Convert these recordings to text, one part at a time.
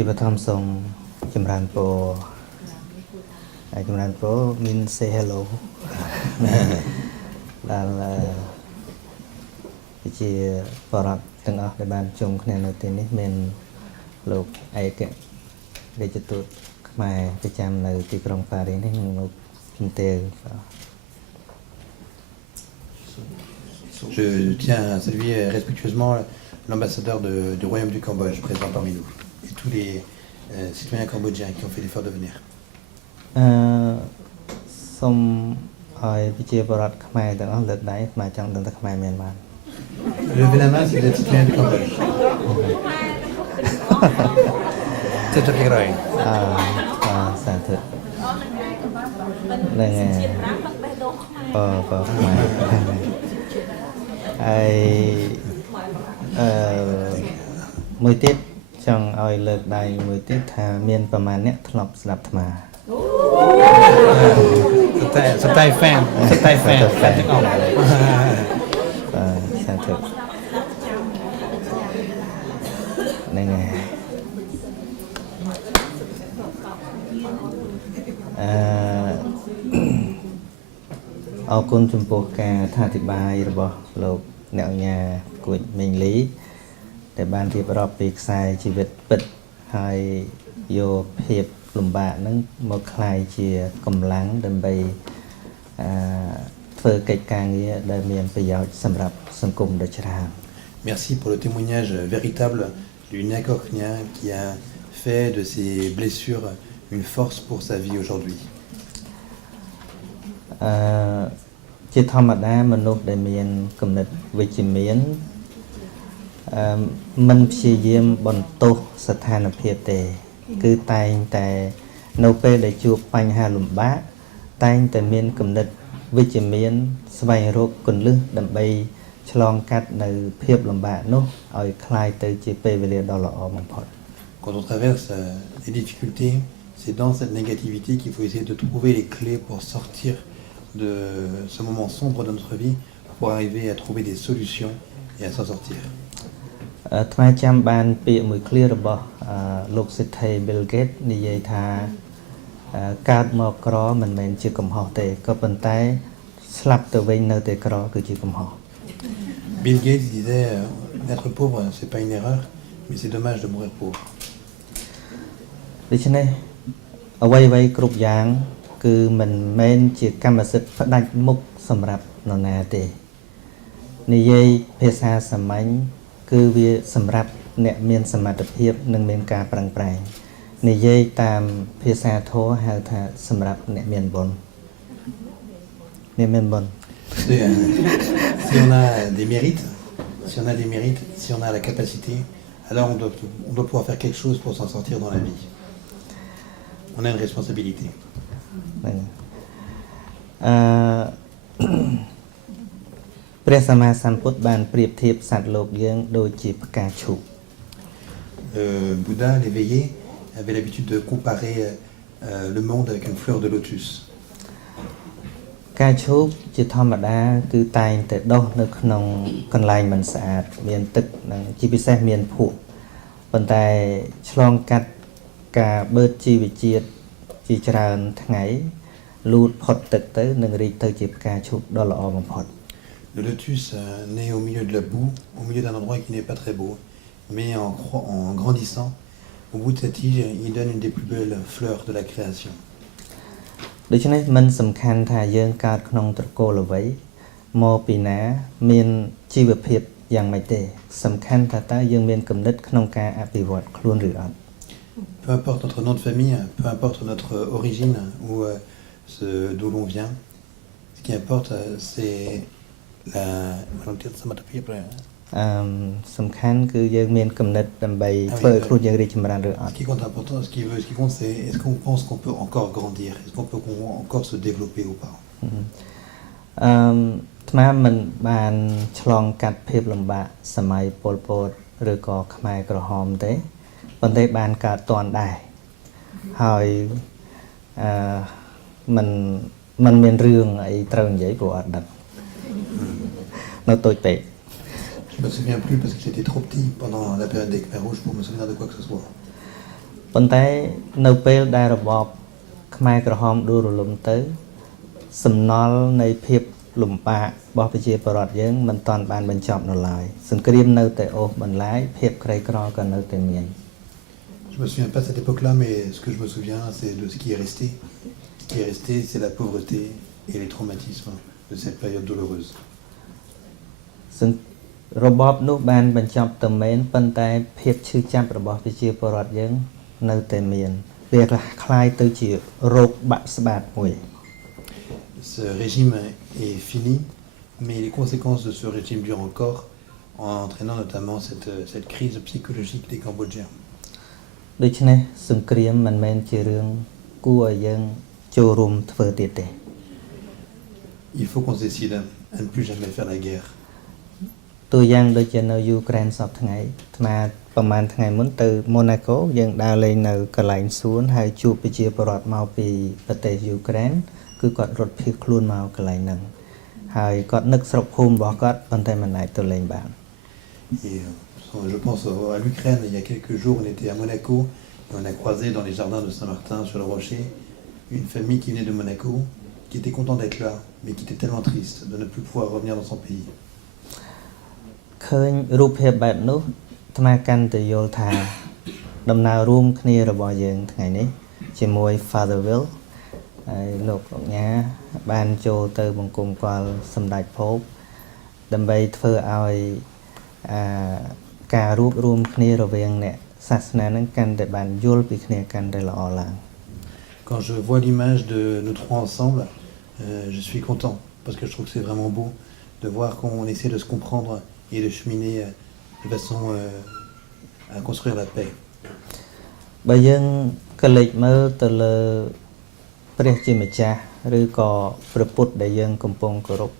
Chị bà thăm xong chùm ràn bồ chùm ràn bồ mình say hello là chị bà rạp từng ở để bàn chung cái này tên này mình lục ai kệ để cho tụi mà cái chăm là tí krong Paris này lục kinh tế. Je tiens à saluer respectueusement l'ambassadeur du Royaume du Cambodge présent parmi nous et tous les citoyens cambodgiens qui ont fait l'effort de venir. សូមឲ្យប្រជាពលរដ្ឋខ្មែរទាំងអស់លើកដៃមកចង់ដឹងថាខ្មែរមានបាន Levez la main si vous êtes citoyen du Cambodge. C'est très grave. សាធុហ្នឹងហើយខ្មែរហើយមួយទៀតចង់ឲ្យលើកដៃមួយទៀតថាមានប្រមាណអ្នកធ្លាប់ស្ដាប់អាត្មា C'est un fan. C'est un fan. Ça thực này nè con chùm bồ cà thà thị bài rồi bỏ lột nẹo nhà của mình lý để ban thì bảo bị sai chỉ việc bật hay vô hiệp lùm bạ nó một khai chia cầm lắng đầm bay phơi cây càng nghĩa đại miền bây giờ sầm rập sầm cùng để trả. Merci pour le témoignage véritable du Nakoknia qui a fait de ses blessures une force pour sa vie aujourd'hui. ជាធម្មតាមនុស្សដែលមានគំនិតវិជ្ជមានមិនព្យាយាមបន្ទោសស្ថានភាពទេគឺតែងតែនៅពេលដែលជួបបញ្ហាលំបាកតែងតែមានគំនិតវិជ្ជមានស្វែងរកគន្លឹះដើម្បីឆ្លងកាត់នៅភាពលំបាកនោះឲ្យคล้ายទៅជាពេលវេលាដ៏ល្អបំផុត Quand on traverse les difficultés, c'est dans cette négativité qu'il faut essayer de trouver les clés pour sortir de ce moment sombre de notre vie pour arriver à trouver des solutions et à s'en sortir. ថ្មចាំបានពាក្យមួយឃ្លារបស់លោកសិទ្ធិ Bill Gates និយាយថាកើតមកក្រមិនមែនជាកំហុសទេក៏ប៉ុន្តែស្លាប់ទៅវិញនៅតែក្រគឺជាកំហុស Bill Gates disait être pauvre c'est pas une erreur mais c'est dommage de mourir pauvre. ដូច្នេះអ្វីៗគ្រប់យ៉ាងគឺមិនមែនជាកម្មសិទ្ធិផ្ដាច់មុខសម្រាប់នរណាទេនិយាយភាសាសាមញ្ញគឺវាសម្រាប់អ្នកមានសមត្ថភាពនិងមានការប្រឹងប្រែងនិយាយតាមភាសាធម៌ហៅថាសម្រាប់អ្នកមានបុណ្យអ្នកមានបុណ្យ Si on a des mérites, si on a la capacité, alors on doit pouvoir faire quelque chose pour s'en sortir dans la vie. On a une responsabilité. ព្រះសម្មាសម្ពុទ្ធបានប្រៀបធៀបសត្វលោកយើងដូចជាផ្កាឈូក Bouddha l'éveillé avait l'habitude de comparer le monde avec une fleur de lotus. ផ្កាឈូកជាធម្មតាគឺតែងតែដុះនៅក្នុងកន្លែងមិនស្អាតមានទឹកនិងជាពិសេសមានភក់ប៉ុន្តែឆ្លងកាត់ការបឺតជីវជាតិជាច្រើនថ្ងៃលូតផុតទឹកទៅនឹងរីកទៅជាផ្កាឈូកដ៏ល្អបំផុត Le lotus naît au milieu de la boue, au milieu d'un endroit qui n'est pas très beau, mais en grandissant, au bout de sa tige, il donne une des plus belles fleurs de la création. ដូច្នេះមិនសំខាន់ថាយើងកើតក្នុងត្រកូលអ្វីមកពីណាមានជីវភាពយ៉ាងម៉េចទេសំខាន់ថាតើយើងមានគំនិតក្នុងការអភិវឌ្ឍខ្លួនឬអត់ Peu importe notre nom de famille, peu importe notre origine ou d'où l'on vient, ce qui importe c'est la volonté de se mettreសំខាន់គឺយើងមានគំនិតដើម្បីធ្វើឲ្យខ្លួនយើងរីកចម្រើនឬអត់ Ce qui compte important, ce qui compte c'est est-ce qu'on pense qu'on peut encore grandir, est-ce qu'on peut encore se développer ou pas. ថ្មមិនបានឆ្លងកាត់ភាពលំបាកសម័យប៉ុលពតឬក៏ខ្មែរក្រហមទេប៉ុន្តែបានកើតតន់ដែរហើយมันមានរឿងអីត្រូវនិយាយព្រោះអត់ដឹងនៅតូចពេក Je me souviens plus parce que j'étais trop petit pendant la période des Khmers rouges pour me souvenir de quoi que ce soit. ប៉ុន្តែនៅពេលដែលរបបខ្មែរក្រហមដួលរលំទៅសំណល់នៃភាពលំបាករបស់ប្រជាពលរដ្ឋយើងមិនតាន់បានបញ្ចប់នៅឡើយសង្គ្រាមនៅតែអូសបន្លាយភាពក្រីក្រក៏នៅតែមាន Je me souviens pas de cette époque-là, mais ce que je me souviens, c'est de ce qui est resté. Ce qui est resté, c'est la pauvreté et les traumatismes de cette période douloureuse. របបនោះបានបញ្ចប់ទៅមែនប៉ុន្តែភាពឈឺចាប់របស់ប្រជាពលរដ្ឋយើងនៅតែមានវាคล้ายទៅជារោគបាក់ស្បាតមួយ Ce régime est fini, mais les conséquences de ce régime durent encore, en entraînant notamment cette crise psychologique des Cambodgiens. ដូច្នេះសង្គ្រាមមិនមែនជារឿងគួរឲ្យយើងចូលរួមធ្វើទៀតទេ Il faut qu'on se décide à ne plus jamais faire la guerre. តួយ៉ាងដូចជានៅយូក្រែនសពថ្ងៃអាត្មាប្រហែលថ្ងៃមុនទៅម៉ូណាកូយើងដើរលេងនៅកន្លែងសួនហើយជួបប្រជាពលរដ្ឋមកពីប្រទេសយូក្រែនគឺគាត់រត់ភៀសខ្លួនមកកន្លែងហ្នឹងហើយគាត់នឹកស្រុកភូមិរបស់គាត់ប៉ុន្តែមិនអាចទៅលេងបាន Et je pense à l'Ukraine, il y a quelques jours, on était à Monaco et on a croisé dans les jardins de Saint-Martin sur le Rocher une famille qui venait de Monaco, qui était contente d'être là, mais qui était tellement triste de ne plus pouvoir revenir dans son pays. ឃើញរូបភាពបែបនោះអាត្មាកាន់តែយល់ថាដំណើររួមគ្នារបស់យើងថ្ងៃនេះជាមួយ Father Will ហើយលោកអញ្ញាបានចូលទៅបង្គំគាល់សម្ដេចភពដើម្បីធ្វើឲ្យការរួបរวมគ្នារវាងអ្នកសាសនានឹងកាន់តែបានយល់ពីគ្នាកាន់តែល្អឡើង Quand je vois l'image de nous trois ensemble, je suis content parce que je trouve que c'est vraiment beau de voir qu'on essaie de se comprendre et de cheminer de façon à construire la paix. បើយើងកលេចមើលទៅលើព្រះជាម្ចាស់ឬក៏ព្រះពុទ្ធដែលយើងកំពុងគោរព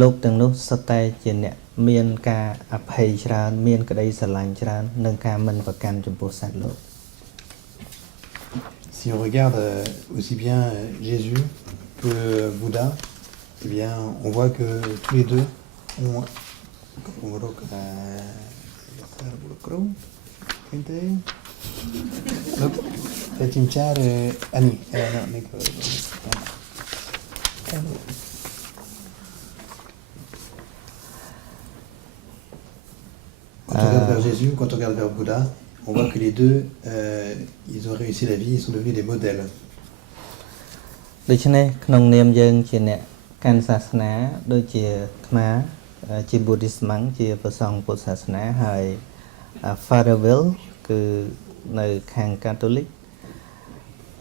លោកទាំងនោះសុទ្ធតែជាអ្នកមានការអភ័យច្រើនមានក្តីស្រឡាញ់ច្រើននិងការមិនប្រកាន់ចំពោះសត្វលោក Si on regarde aussi bien Jésus que Bouddha, eh bien, on voit que tous les deux ont Quand on regarde vers Jésus, quand on regarde vers Bouddha, on voit que les deux, ils ont réussi la vie, ils sont devenus des modèles. ដូច្នេះក្នុងនាមយើងជាអ្នកកាន់សាសនាដូចជាខ្មែរជា Buddhist monk ជាព្រះសង្ឃពុទ្ធសាសនាហើយ Father Will គឺនៅខាង Catholic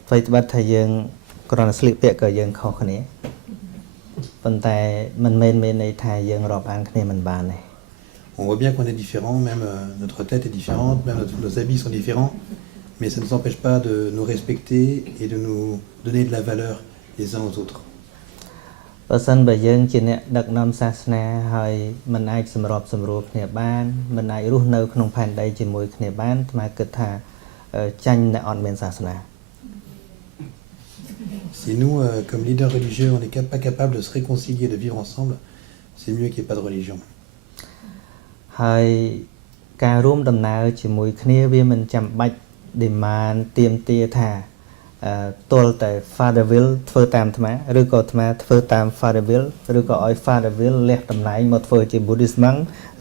អ្វីត្បិតថាយើងគ្រាន់តែស្លៀកពាក់ក៏យើងខុសគ្នាប៉ុន្តែមិនមែនមានន័យថាយើងរាប់អានគ្នាមិនបានទេ On voit bien qu'on est différents, même notre tête est différente, même nos habits sont différents, mais ça ne nous empêche pas de nous respecter et de nous donner de la valeur les uns aux autres. បើសិនបើយើងជាអ្នកដឹកនាំសាសនាហើយមិនអាចសម្របសម្រួលគ្នាបានមិនអាចរស់នៅក្នុងផែនដីជាមួយគ្នាបានអាត្មាគិតថាចាញ់អ្នកអត់មានសាសនា Si nous, comme leaders religieux, on n'est pas capable de se réconcilier, de vivre ensemble, c'est mieux qu'il n'y ait pas de religion. ហើយការរួមដំណើរជាមួយគ្នាវាមិនចាំបាច់ demand ទាមទារថាទល់តែ Father Will ធ្វើតាមអាត្មាឬក៏អាត្មាធ្វើតាម Father Will ឬក៏ឲ្យ Father Will លះតំណែងមកធ្វើជា Buddhist monk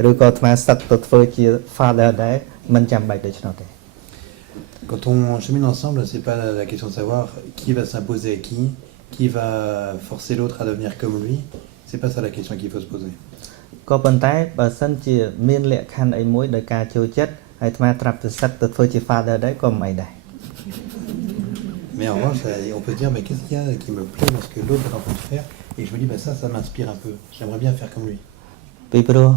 ឬក៏អាត្មាសឹកទៅធ្វើជា Father ដែរមិនចាំបាច់ដូច្នោះទេ Quand on chemine ensemble, c'est pas la question de savoir qui va s'imposer à qui va forcer l'autre à devenir comme lui. C'est pas ça la question qu'il faut se poser. ក៏ប៉ុន្តែបើសិនជាមានលក្ខខណ្ឌអីមួយដោយការចូលចិត្តហើយអាត្មាត្រាប់ទៅសឹកទៅធ្វើជា Father ដែរក៏មិនអីដែរ Mais en revanche, on peut se dire, mais qu'est-ce qu'il y a qui me plaît dans ce que l'autre est en train de faire? Et je me dis, ça m'inspire un peu. J'aimerais bien faire comme lui. ពីព្រោះ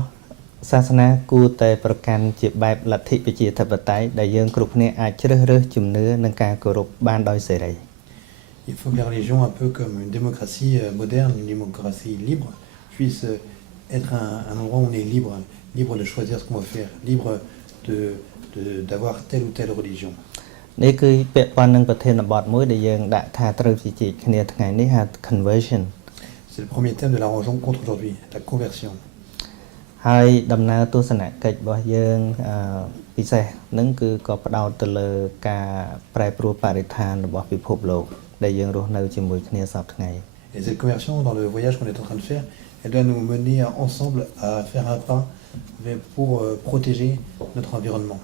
សាសនាគួរតែប្រកាន់ជាបែបលទ្ធិប្រជាធិបតេយ្យដែលយើងគ្រប់គ្នាអាចជ្រើសរើសជំនឿនិងការគោរពបានដោយសេរី Il faut que la religion, un peu comme une démocratie moderne, une démocratie libre, puisse être un endroit où on est libre de choisir ce qu'on va faire, libre d'avoir telle ou telle religion. នេះគឺពាក់ព័ន្ធនឹងប្រធានបទមួយដែលយើងដាក់ថាត្រូវជជែកគ្នាថ្ងៃនេះហៅ conversion C'est le premier thème de la rencontre aujourd'hui, la conversion. ហើយដំណើរទស្សនកិច្ចរបស់យើងពិសេសហ្នឹងគឺក៏ផ្ដោតទៅលើការប្រែប្រួលបរិស្ថានរបស់ពិភពលោកដែលយើងរស់នៅជាមួយគ្នាសពថ្ងៃ Et cette conversion, dans le voyage qu'on est en train de faire, elle doit nous mener ensemble à faire un pas pour protéger notre environnement.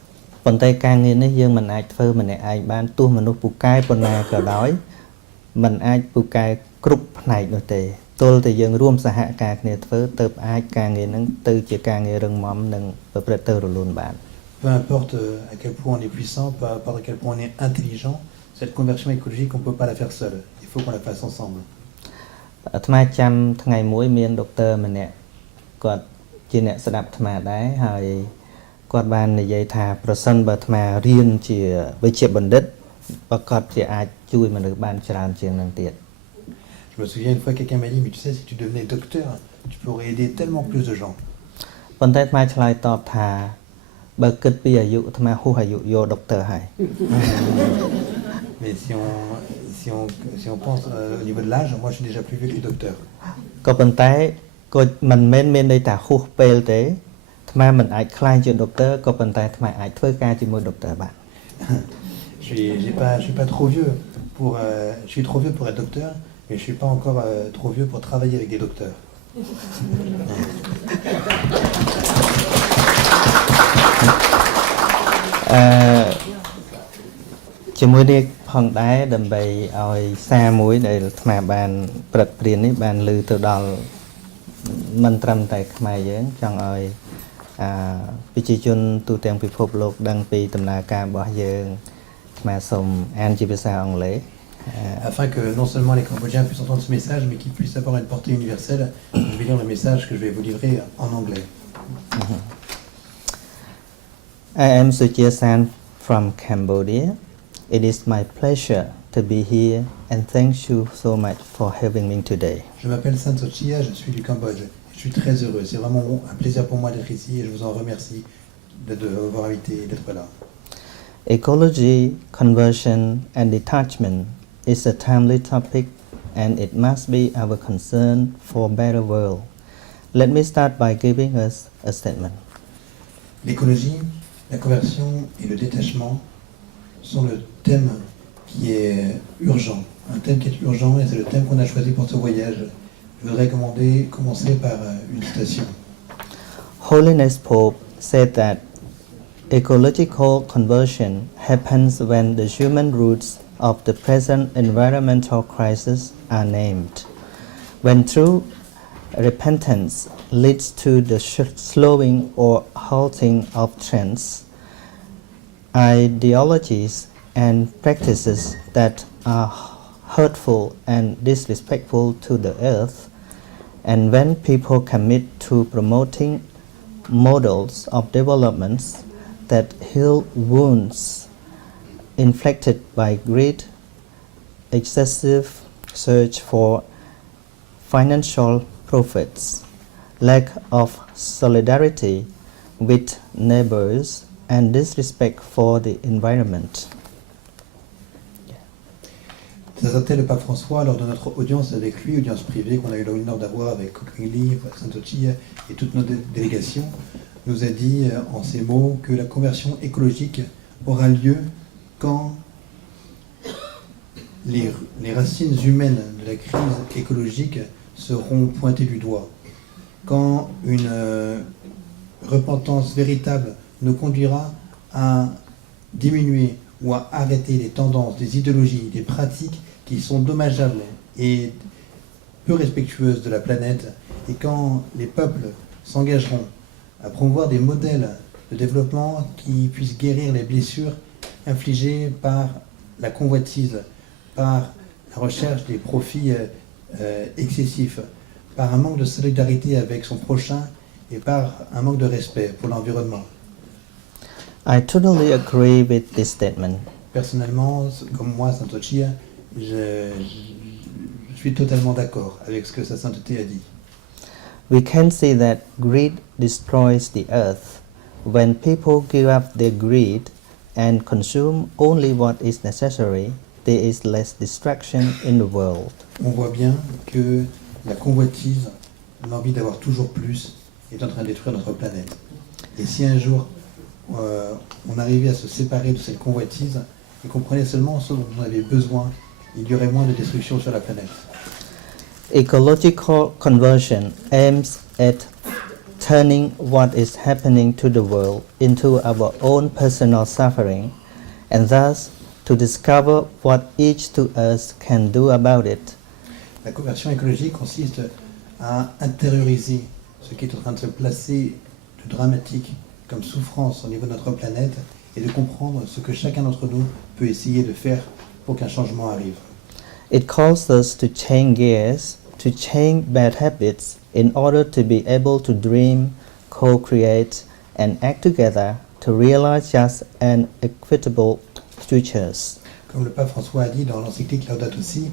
ប៉ុន្តែការងារនេះយើងមិនអាចធ្វើម្នាក់ឯងបានទោះមនុស្សពូកែប៉ុណ្ណាក៏ដោយមិនអាចពូកែគ្រប់ផ្នែកនោះទេទល់តែយើងរួមសហការគ្នាធ្វើទៅអាចការងារហ្នឹងទៅជាការងាររឹងមាំនិងប្រព្រឹត្តទៅរលូនបាន Peu importe à quel point on est puissant, peu importe à quel point on est intelligent, cette conversion écologique, on ne peut pas la faire seul. Il faut qu'on la fasse ensemble. អាត្មាចាំថ្ងៃមួយមានដុកទ័រម្នាក់គាត់ជាអ្នកស្ដាប់អាត្មាដែរហើយគាត់បាននិយាយថាប្រសិនបើអាត្មារៀនជាវិជ្ជាបណ្ឌិតប្រកាសជាអាចជួយមនុស្សបានច្រើនជាងនឹងទៀត Je me souviens une fois quelqu'un m'a dit mais tu sais si tu devenais docteur, tu pourrais aider tellement plus de gens. ប៉ុន្តែអាត្មាឆ្លើយតបថាបើគិតពីអាយុអាត្មាហួសអាយុយកដុកទ័រហើយ Mais si on pense au niveau de l'âge, moi je suis déjà plus vieux que les docteurs. ក៏ប៉ុន្តែក៏មិនមែនមានន័យថាហួសពេលទេអាត្មាមិនអាចខ្លាយជាដុកទ័រក៏ប៉ុន្តែអាត្មាអាចធ្វើការជាមួយដុកទ័របាន Je suis pas trop vieux pour je suis trop vieux pour être docteur, mais je suis pas encore trop vieux pour travailler avec des docteurs. ជាមួយនេះផងដែរដើម្បីឲ្យសារមួយដែលអាត្មាបានព្រឹកព្រាននេះបានលើទៅដល់មិនត្រឹមតែខ្មែរយើងចង់ឲ្យប្រជាជនទូទាំងពិភពលោកដឹងពីដំណើរការរបស់យើងអាត្មាសូមអានជាភាសាអង់គ្លេស Afin que non seulement les Cambodgiens puissent entendre ce message, mais qu'ils puissent avoir une portée universelle, je vais lire le message que je vais vous livrer en anglais. I am Suchia-san from Cambodia. It is my pleasure to be here and thank you so much for having me today. Je m'appelle San Sochia, je suis du Cambodge. Je suis très heureux. C'est vraiment un plaisir pour moi d'être ici et je vous en remercie de m'avoir invité et d'être là. Ecology, conversion and detachment is a timely topic and it must be our concern for a better world. Let me start by giving us a statement. L'écologie, la conversion et le détachement sont le thème qui est urgent. Un thème qui est urgent et c'est le thème qu'on a choisi pour ce voyage. Je voudrais commencer par une citation. Holiness Pope said that ecological conversion happens when the human roots of the present environmental crisis are named. When true repentance leads to the slowing or halting of trends, ideologies and practices that are hurtful and disrespectful to the earth, and when people commit to promoting models of developments that heal wounds inflicted by greed, excessive search for financial profits, lack of solidarity with neighbors, and disrespect for the environment. Ça c'était le pape François lors de notre audience avec lui, audience privée qu'on a eu l'honneur d'avoir avec Kokengli, Saint Sochia et toute notre délégation, nous a dit en ces mots que la conversion écologique aura lieu quand les racines humaines de la crise écologique seront pointées du doigt, quand une repentance véritable nous conduira à diminuer ou à arrêter les tendances, des idéologies, des pratiques qui sont dommageables et peu respectueuses de la planète, et quand les peuples s'engageront à promouvoir des modèles de développement qui puissent guérir les blessures infligées par la convoitise, par la recherche des profits excessifs, par un manque de solidarité avec son prochain et par un manque de respect pour l'environnement. I totally agree with this statement. Personnellement, comme moi, Saint Sochia, je suis totalement d'accord avec ce que Sa Sainteté a dit. We can see that greed destroys the earth. When people give up their greed and consume only what is necessary, there is less distraction in the world. On voit bien que la convoitise, l'envie d'avoir toujours plus, est en train de détruire notre planète. Et si un jour on arrivait à se séparer de cette convoitise et qu'on prenait seulement ce dont on avait besoin, il y aurait moins de destruction sur la planète. Ecological conversion aims at turning what is happening to the world into our own personal suffering, and thus to discover what each to us can do about it. La conversion écologique consiste à intérioriser ce qui est en train de se placer de dramatique comme souffrance au niveau de notre planète et de comprendre ce que chacun d'entre nous peut essayer de faire pour qu'un changement arrive. It calls us to change gears, to change bad habits in order to be able to dream, co-create, and act together to realize just and equitable futures. Comme le pape François a dit dans l'encyclique Laudato Si,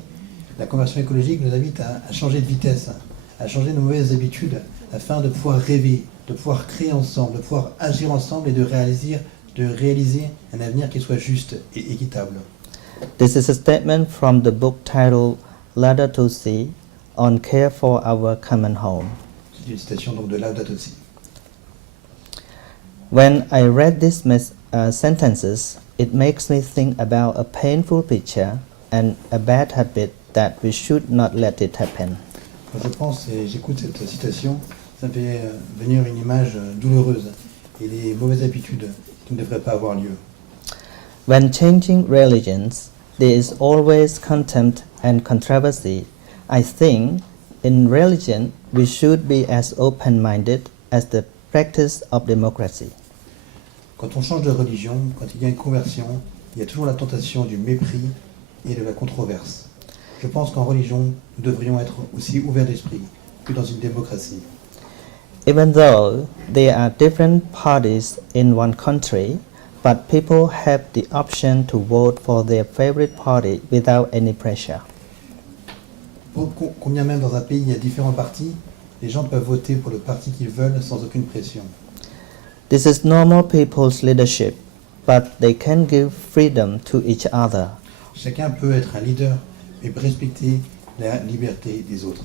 la conversion écologique nous invite à changer de vitesse, à changer nos mauvaises habitudes afin de pouvoir rêver, de pouvoir créer ensemble, de pouvoir agir ensemble et de réaliser un avenir qui soit juste et équitable. This is a statement from the book titled Laudato Si on care for our common home. C'est une citation donc de Laudato Si. When I read these sentences, it makes me think about a painful picture and a bad habit that we should not let it happen. Quand je pense et j'écoute cette citation, ça me fait venir une image douloureuse et des mauvaises habitudes qui ne devraient pas avoir lieu. When changing religions, there is always contempt and controversy. I think in religion we should be as open-minded as the practice of democracy. Quand on change de religion, quand il y a une conversion, il y a toujours la tentation du mépris et de la controverse. Je pense qu'en religion, nous devrions être aussi ouverts d'esprit que dans une démocratie. Even though there are different parties in one country, but people have the option to vote for their favorite party without any pressure. Combien même dans un pays il y a différents partis, les gens peuvent voter pour le parti qu'ils veulent sans aucune pression. This is normal people's leadership, but they can give freedom to each other. Chacun peut être un leader, mais respecter la liberté des autres.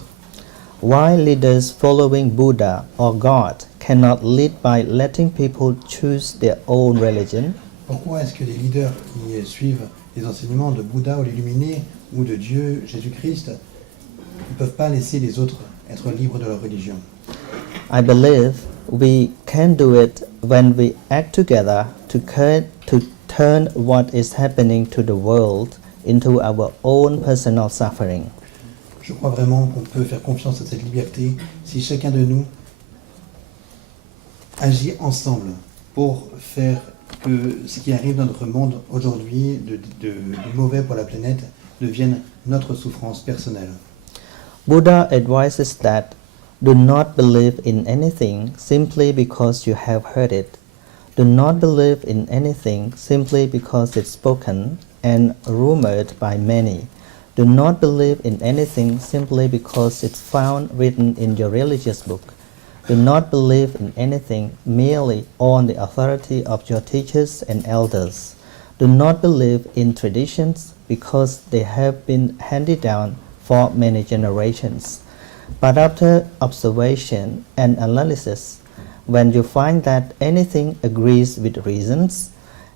Why leaders following Buddha or God cannot lead by letting people choose their own religion? Pourquoi est-ce que les leaders qui suivent les enseignements de Bouddha ou l'illuminé ou de Dieu, Jésus-Christ, ne peuvent pas laisser les autres être libres de leur religion? I believe we can do it when we act together to turn what is happening to the world into our own personal suffering. Je crois vraiment qu'on peut faire confiance à cette liberté si chacun de nous agit ensemble pour faire que ce qui arrive dans notre monde aujourd'hui, du mauvais pour la planète, devienne notre souffrance personnelle. Buddha advises that do not believe in anything simply because you have heard it. Do not believe in anything simply because it's spoken and rumored by many. Do not believe in anything simply because it's found written in your religious book. Do not believe in anything merely on the authority of your teachers and elders. Do not believe in traditions because they have been handed down for many generations. But after observation and analysis, when you find that anything agrees with reasons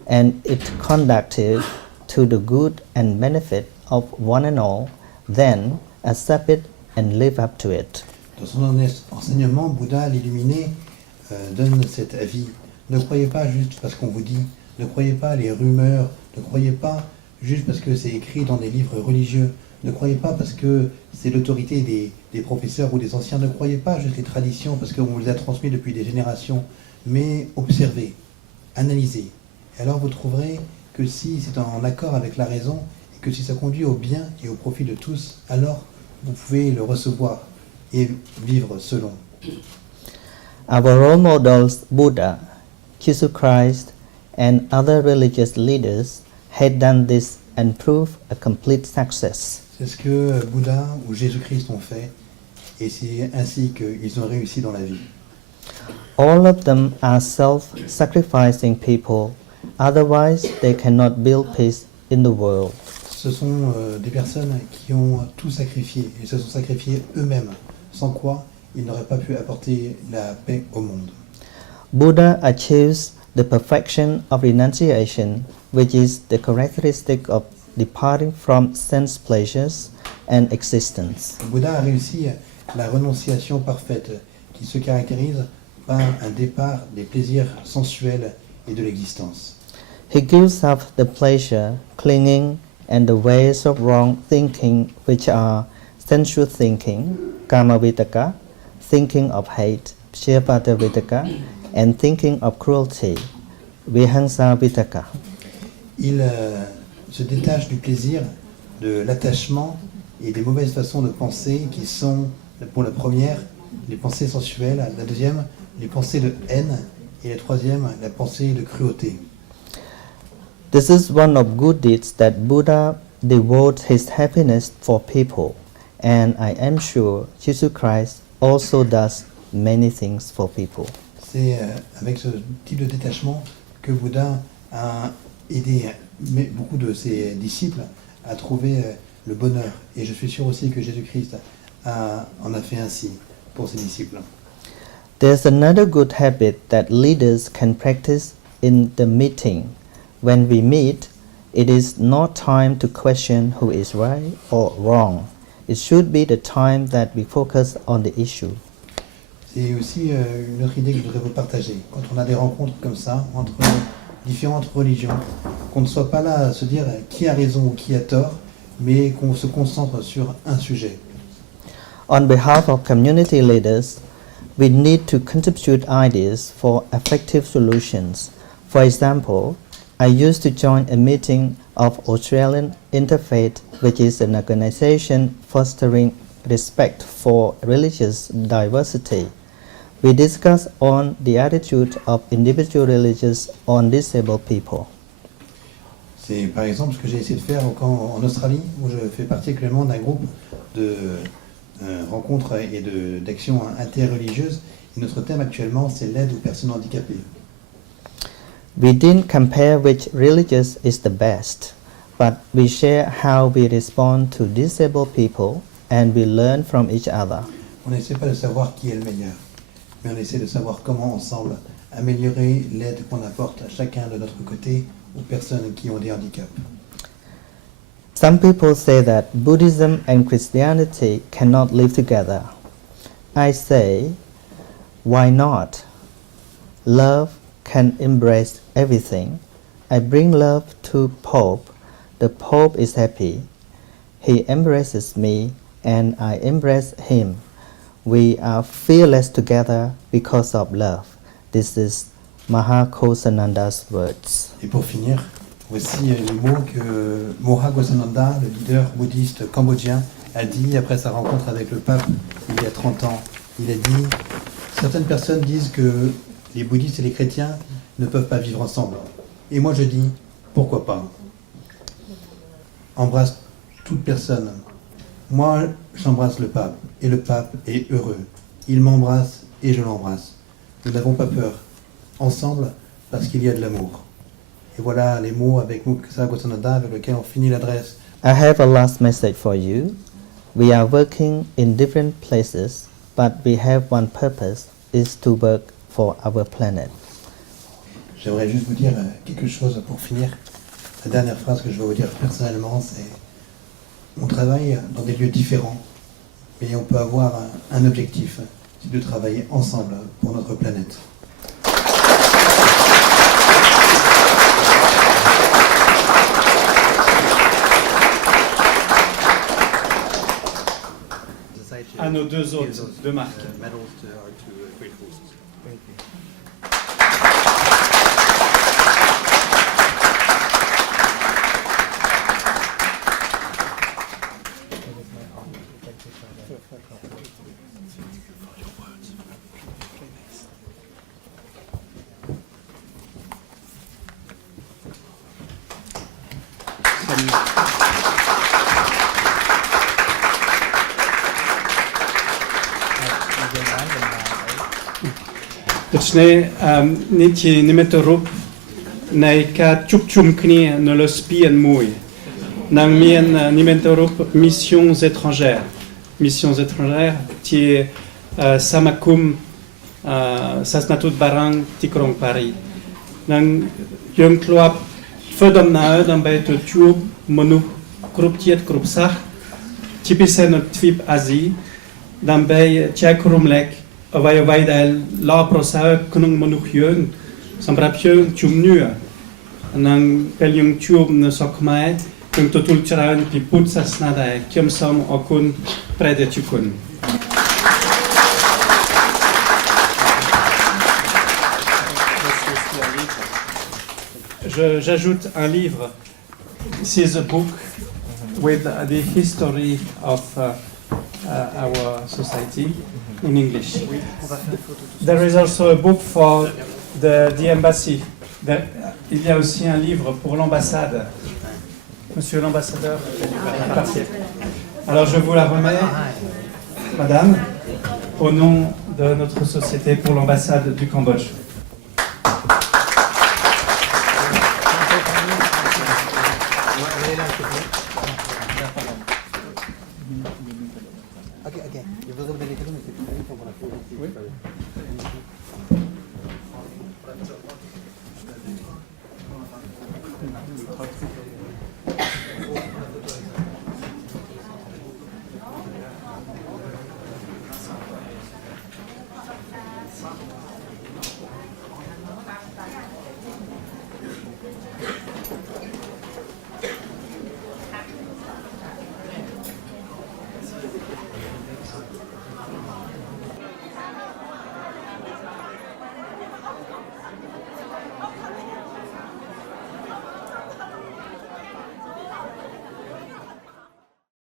and it's conducive to the good and benefit of one and all, then accept it and live up to it. Dans son enseignement, Bouddha, l'illuminé, donne cet avis. Ne croyez pas juste parce qu'on vous dit, ne croyez pas les rumeurs, ne croyez pas juste parce que c'est écrit dans des livres religieux, ne croyez pas parce que c'est l'autorité des professeurs ou des anciens, ne croyez pas juste les traditions parce qu'on vous les a transmises depuis des générations, mais observez, analysez. Et alors vous trouverez que si c'est en accord avec la raison, et que si ça conduit au bien et au profit de tous, alors vous pouvez le recevoir et vivre selon. Our role models, Buddha, Jesus Christ, and other religious leaders had done this and proved a complete success. C'est ce que Bouddha ou Jésus-Christ ont fait, et c'est ainsi qu'ils ont réussi dans la vie. All of them are self-sacrificing people, otherwise they cannot build peace in the world. Ce sont des personnes qui ont tout sacrifié, et se sont sacrifiés eux-mêmes, sans quoi il n'aurait pas pu apporter la paix au monde. Buddha achieves the perfection of renunciation, which is the characteristic of departing from sense pleasures and existence. Le Bouddha a réussi la renonciation parfaite qui se caractérise par un départ des plaisirs sensuels et de l'existence. He gives up the pleasure, clinging, and the ways of wrong thinking, which are sensual thinking, kama vitaka, thinking of hate, pshiyapata vitaka, and thinking of cruelty, vihansa vitaka. Il se détache du plaisir, de l'attachement et des mauvaises façons de penser qui sont, pour la première, les pensées sensuelles, la deuxième, les pensées de haine, et la troisième, la pensée de cruauté. This is one of good deeds that Buddha devotes his happiness for people, and I am sure Jesus Christ also does many things for people. C'est avec ce type de détachement que Bouddha a aidé beaucoup de ses disciples à trouver le bonheur. Et je suis sûr aussi que Jésus-Christ en a fait ainsi pour ses disciples. There's another good habit that leaders can practice in the meeting. When we meet, it is not time to question who is right or wrong. It should be the time that we focus on the issue. C'est aussi une autre idée que je voudrais vous partager. Quand on a des rencontres comme ça, entre différentes religions, qu'on ne soit pas là à se dire qui a raison ou qui a tort, mais qu'on se concentre sur un sujet. On behalf of community leaders, we need to contribute ideas for effective solutions. For example, I used to join a meeting of Australian Interfaith, which is an organization fostering respect for religious diversity. We discussed on the attitude of individual religions on disabled people. C'est par exemple ce que j'ai essayé de faire en Australie, où je fais partie actuellement d'un groupe de rencontres et d'actions interreligieuses. Et notre thème actuellement, c'est l'aide aux personnes handicapées. We didn't compare which religious is the best, but we share how we respond to disabled people and we learn from each other. On n'essaie pas de savoir qui est le meilleur, mais on essaie de savoir comment ensemble améliorer l'aide qu'on apporte à chacun de notre côté aux personnes qui ont des handicaps. Some people say that Buddhism and Christianity cannot live together. I say, why not? Love can embrace everything. I bring love to Pope. The Pope is happy. He embraces me and I embrace him. We are fearless together because of love. This is Mahakosananda's words. Et pour finir, voici les mots que Moha Ghosananda, le leader bouddhiste cambodgien, a dit après sa rencontre avec le pape il y a 30 ans. Il a dit « Certaines personnes disent que les bouddhistes et les chrétiens ne peuvent pas vivre ensemble. Et moi je dis « Pourquoi pas ?» Embrasse toute personne. Moi, j'embrasse le pape, et le pape est heureux. Il m'embrasse et je l'embrasse. Nous n'avons pas peur. Ensemble, parce qu'il y a de l'amour. Et voilà les mots avec Muksa Ghosananda avec lesquels on finit l'adresse. I have a last message for you. We are working in different places, but we have one purpose, is to work for our planet. J'aimerais juste vous dire quelque chose pour finir. La dernière phrase que je vais vous dire personnellement, c'est on travaille dans des lieux différents, mais on peut avoir un objectif, c'est de travailler ensemble pour notre planète. À nos deux hôtes de marque. Doczny nici nimeterup naika chukchum kni ne le spien mouy. Nang mien nimeterup missions étrangères. Missions étrangères qui Samakum Sasnatut Barang Tikrong Paris. Nang yung kluap fodom naដើម្បីទៅជួបមនុស្សគ្រប់ជាតិគ្រប់សាសន៍ជាពិសេសនៅទ្វីបអាស៊ីដើម្បីចែករំលែកអ្វីៗដែលល្អប្រសើរក្នុងមនុស្សយើងសម្រាប់យើងជំនឿនិងពេលយើងជួបនៅស្រុកខ្មែរយើងទទួលច្រើនពីពុទ្ធសាសនាដែរខ្ញុំសូមអរគុណព្រះតេជគុណ J'ajoute un livre. This is a book with the history of our society in English. There is also a book for the embassy. Il y a aussi un livre pour l'ambassade. Monsieur l'ambassadeur, parfait. Alors je vous la remets, madame, au nom de notre société pour l'ambassade du Cambodge.